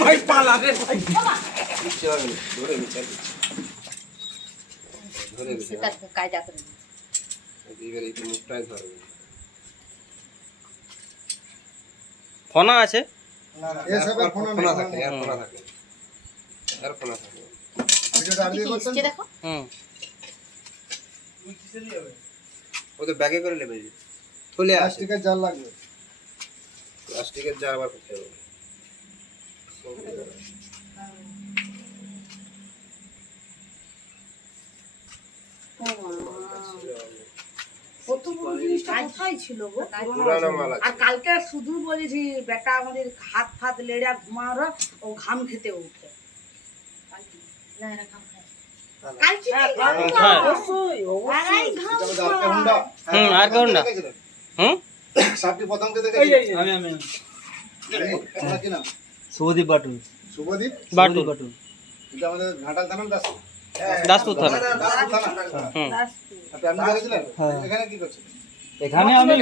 ভাই পালা রে ভাই ধরে নিচে ধরে নিচে কায়দা করে এবার এই মুখটাই ধরবে ফনা আছে এসবের ফোনা থাকে আর ফোনা থাকে আর ফোনা থাকে ভিডিওটা আর দিয়ে করছেন দেখো তুই কিসে নিয়ে যাবে ও তো ব্যাগে করে নেবে চলে আসে প্লাস্টিকের জার লাগবে প্লাস্টিকের জার আবার করতে হবে কোথায় ছিল গো? পুরানো মাল আর আছে কালকে শুধু বলেছি বেটা আমাদের হাত ফাত লেড়া ঘুমার ও ঘাম খেতে উঠে না এরা কাম খায় কালকে হ্যাঁ অবশ্যই অবশ্যই ঘাম আর কেউ না সাপটি প্রথমকে এই দেখেছি এই আমি আমরা কি নাম শুভদীপ বাটুল শুভদীপ বাটুল এটা আমাদের ঘাটাল থানার দাস দাসপুর থানা দাসপুর থানা হুম আপনি দেখেছিলেন হ্যাঁ। এখানে কি করছেন এখানে আমি